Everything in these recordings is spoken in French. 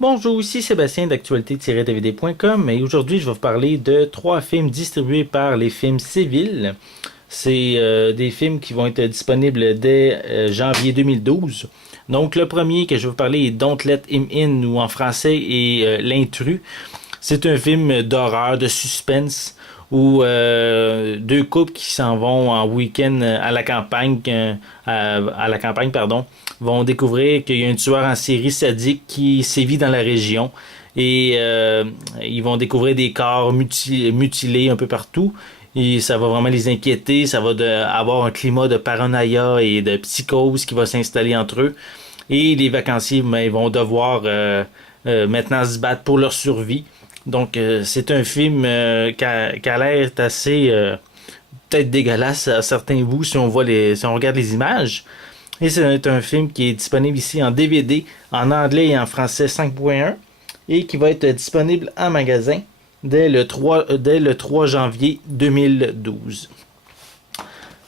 Bonjour, ici Sébastien d'actualité-dvd.com et aujourd'hui je vais vous parler de trois films distribués par les films Civils. C'est des films qui vont être disponibles dès janvier 2012. Donc le premier que je vais vous parler est Don't Let Him In ou en français est L'intrus. C'est un film d'horreur, de suspense où deux couples qui s'en vont en week-end à la campagne, à la campagne, pardon, vont découvrir qu'il y a un tueur en série sadique qui sévit dans la région et ils vont découvrir des corps mutilés un peu partout. Et ça va vraiment les inquiéter, ça va avoir un climat de paranoïa et de psychose qui va s'installer entre eux. Et les vacanciers ils vont devoir maintenant se battre pour leur survie. Donc c'est un film qui a l'air assez peut-être dégueulasse à certains bouts si on regarde les images. Et c'est un film qui est disponible ici en DVD, en anglais et en français 5.1 et qui va être disponible en magasin dès le 3 janvier 2012.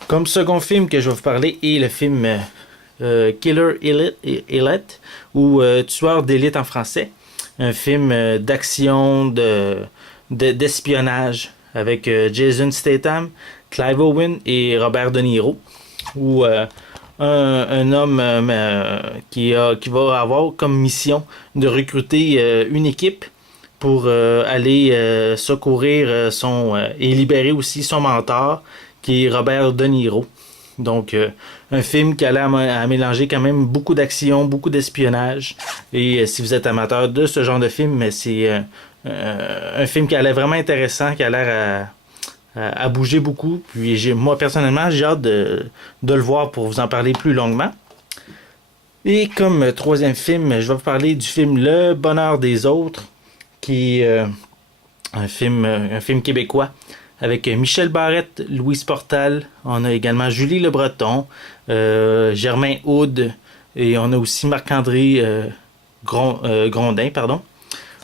Comme second film que je vais vous parler est le film Killer Elite ou Tueur d'élite en français. Un film d'action, d'espionnage avec Jason Statham, Clive Owen et Robert De Niro. Où un homme qui va avoir comme mission de recruter une équipe pour aller secourir et libérer aussi son mentor, qui est Robert De Niro. Donc, un film qui a l'air à mélanger quand même beaucoup d'action, beaucoup d'espionnage. Et si vous êtes amateur de ce genre de film, c'est un film qui a l'air vraiment intéressant, qui a l'air à bouger beaucoup. Puis moi, personnellement, j'ai hâte de le voir pour vous en parler plus longuement. Et comme troisième film, je vais vous parler du film Le Bonheur des Autres, qui est un film québécois avec Michel Barrette, Louise Portal. On a également Julie Le Breton, Germain Houde, et on a aussi Marc-André Grondin, pardon.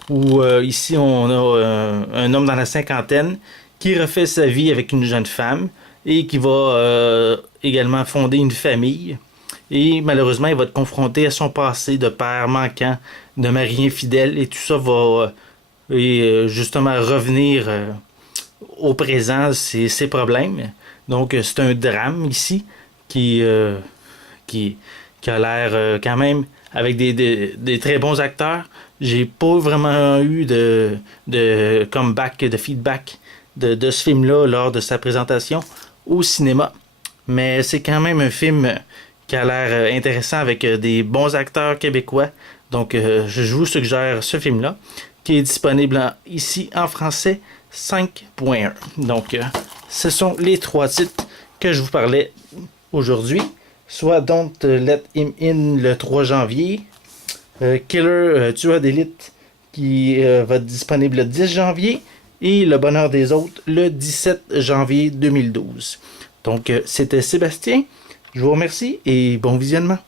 Où ici, on a un homme dans la cinquantaine qui refait sa vie avec une jeune femme et qui va également fonder une famille. Et malheureusement, il va être confronté à son passé de père manquant, de mari infidèle, et tout ça va justement revenir au présent, ses problèmes. Donc, c'est un drame ici qui, qui, qui a l'air quand même avec des très bons acteurs. J'ai pas vraiment eu de comeback, de feedback de ce film-là lors de sa présentation au cinéma. Mais c'est quand même un film qui a l'air intéressant avec des bons acteurs québécois. Donc, je vous suggère ce film-là qui est disponible ici en français 5.1. Donc, ce sont les trois titres que je vous parlais aujourd'hui. Soit Don't Let Him In le 3 janvier, Killer Tueur d'élite qui va être disponible le 10 janvier et Le Bonheur des Autres le 17 janvier 2012. Donc, c'était Sébastien. Je vous remercie et bon visionnement.